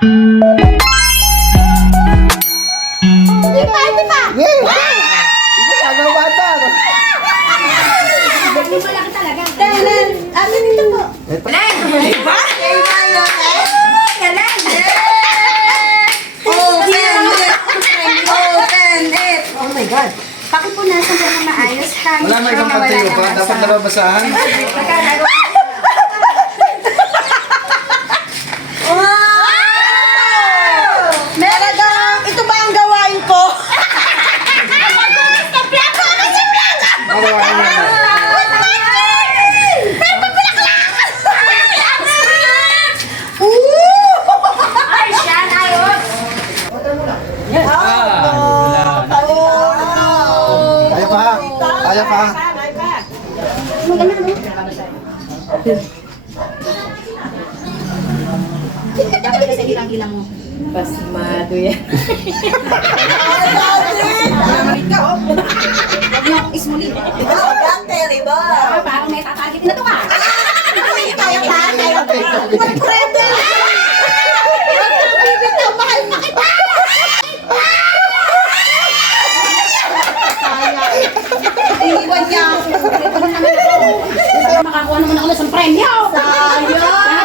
Di pa, di pa. Sige, ano ba ito? Malaki talaga. Tanan. Ate, dito po. Galing! Diba? Galing! Open it! Oh my God. Pakipunasan ko na maayos. Wala may ibang patayo pa. Dapat nababasahan. Ito ba ang gawain ko? Ay, siya, ayos. Kaya pa. Kaya pa. Dapat kasi hilang-hilang mo. Pasmado yan. Huwag mo akong ismuli. Parang may tatarget na to ka. Kaya pa, kaya pa. Pwede! Bibitaw, mahal na kita. Iiwan niya. Makakuha naman ako ng premyo. Sayang.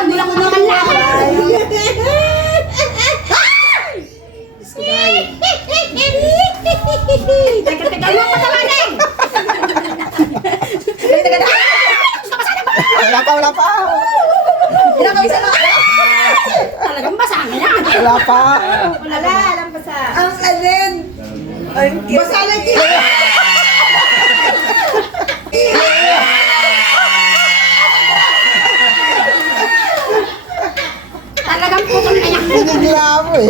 Hindi lang ko naman lang. Teka, mo patawanin. Wala pa, wala pa. Talagang basangin na. Wala pa. Wala, alam basa. Ang alin! Ang cute. Basa na dito. Talagang putol na yan. Binigla mo eh.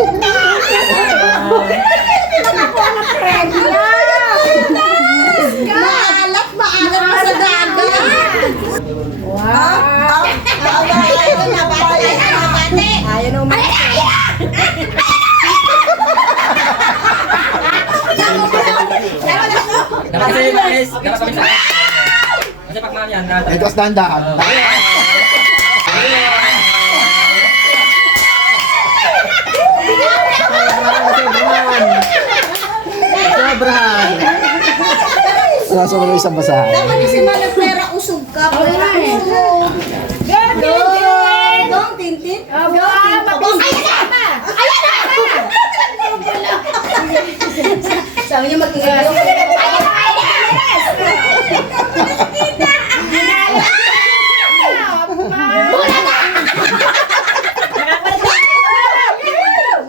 Nakakuha ng premyo. Maalat pa sa dagat. Wow. Ayaw na umalis. Dapat sa'yo guys. Dapat kami sa kasi pag mami yan. Ito as dahan-dahan. Sobrahan. Nasa mo isang basahan. Dapat kasi malapera usog ka. Wala eh. Dong, tintin. Sabi niya mag-iigaw.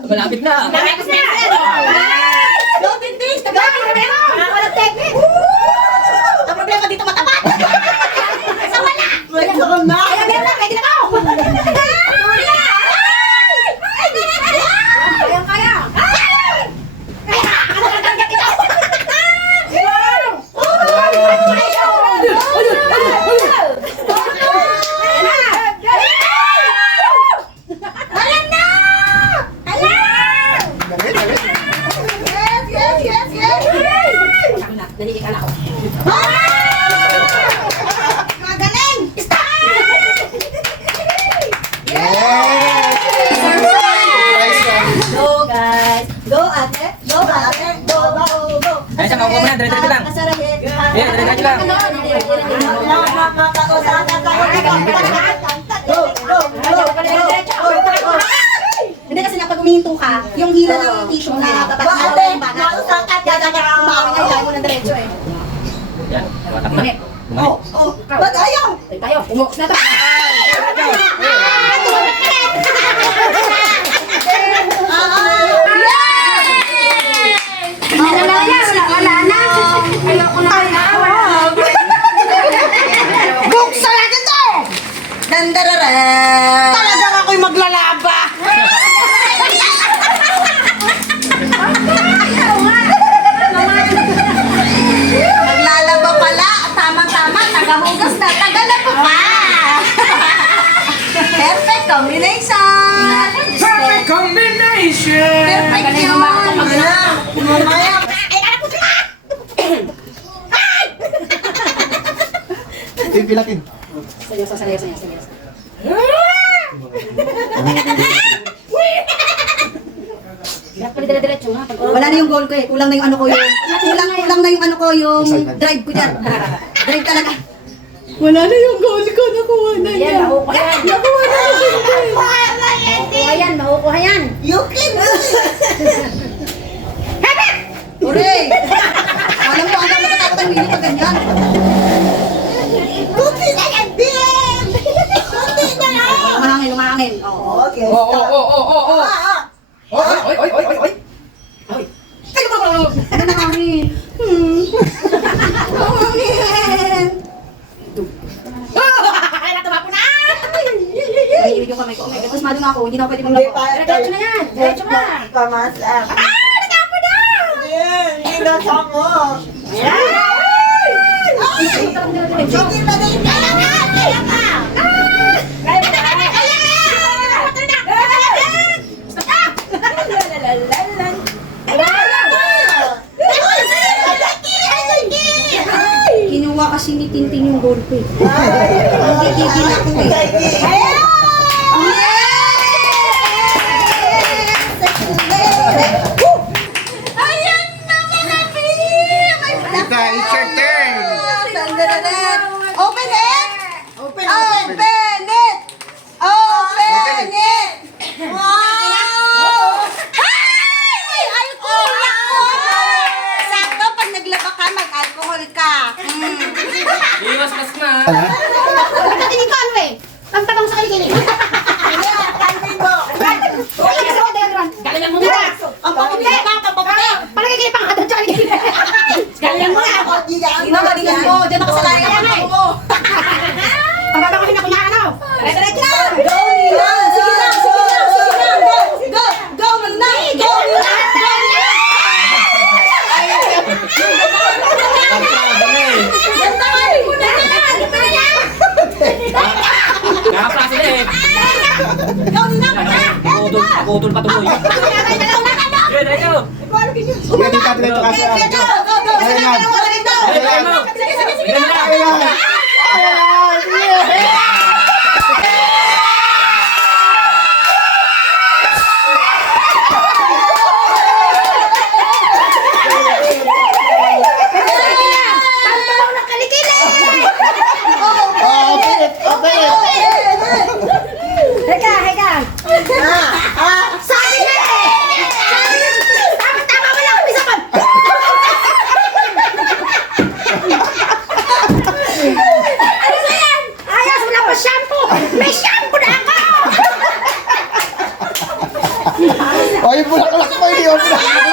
Malapit na. Dong, tintin. Ang problema dito matapat. Sa wala. Wala ka na. Dali ka na ako. Magaling! Go guys! Go ate! Go ate! Go, go, go! Ay, siya, makuha mo na. Dire-diretso lang. Kasarahin! Yeah, dire-diretso lang. Go, go, go, go! Hindi kasi na pag umihinto ka, yung hila ng tissue na tapat na yung bana. Kailangan mo ng diretso eh. Yan. Watak na. Oh, oh. Ba't ayaw? Tayo, umukos na to. Wala na. Ayoko na. Buksan natin to! Dandararan! Talagang ako'y maglalaba! Naglalaba pala! Tama-tama! Tagahugas na! Tagalaba pa! Perfect combination! Perfect combination! Perfect yun! Mamaya! Pipilakin. Seryoso. dire-diretso nga. Wala na yung goal ko eh. Kulang na yung ano ko yung... Kulang na yung ano ko yung drive ko dyan. Drive talaga. Wala na yung goal ko. Nakuha na Yan, yan. makukuha yan. Nakuha na yung goal. Makukuha yan, makukuha yan. You can do it! Hooray! Alam mo, alam mo natakot ang mini pag ganyan. Kunti na yan, Bill! Kunti na yan! Lumahangin. Oo. Okay. Oy, oy, oy, oy, oy. Ano na hangin? Hangin! Ay, natumapo na! Nahihilig yung kamay ko. Oh my God, pasmado na ako. Hindi na ako pwede maglako. Diretso na yan, diretso na. Joking na din! Kaya nga! Kaya nga! Kinuha kasi ni Tintin yung goal ko eh. Hindi gigil ako eh. Ayan na mga Bill! Ika, it's your turn. Open it! Open it! Open it! Wow! Ay! May alcohol ako! Sakto, pag naglaba ka, mag-alcohol ka. Iwas mas ma. Ano? Pagkatingin ko ano eh. Ang tabang sa kilikili. Galingan mo muna. Ang paputi! Palagay pang hadad sa kilikili. Galingan mo na. Ginagalingan mo! Diyan ako sa layo mo! Pababakuhin ako niya ano. Diretso lang! Go, Nila! Sige lang! Sige lang! Sige lang! Go! Go! Go, Nila! Go, Nila! Gantahan mo na! Nakaprasa na eh. Go, Nila! Pagutol patuloy. Sige, dahil ikaw. Sige, dito, dito kasi. Go! Go! Go! Sige lang! Sige lang! Dahil ikaw mo. Sige, sige, sige! Sige na. Tampaw ng kilikili. Open it, open it. Heka. Sabi na eh. Tama, wala akong isa pa. Ano ba yan? Ayos, wala pa shampoo. May shampoo na ako. O, yung bulaklak mo, hindi yung bulaklak.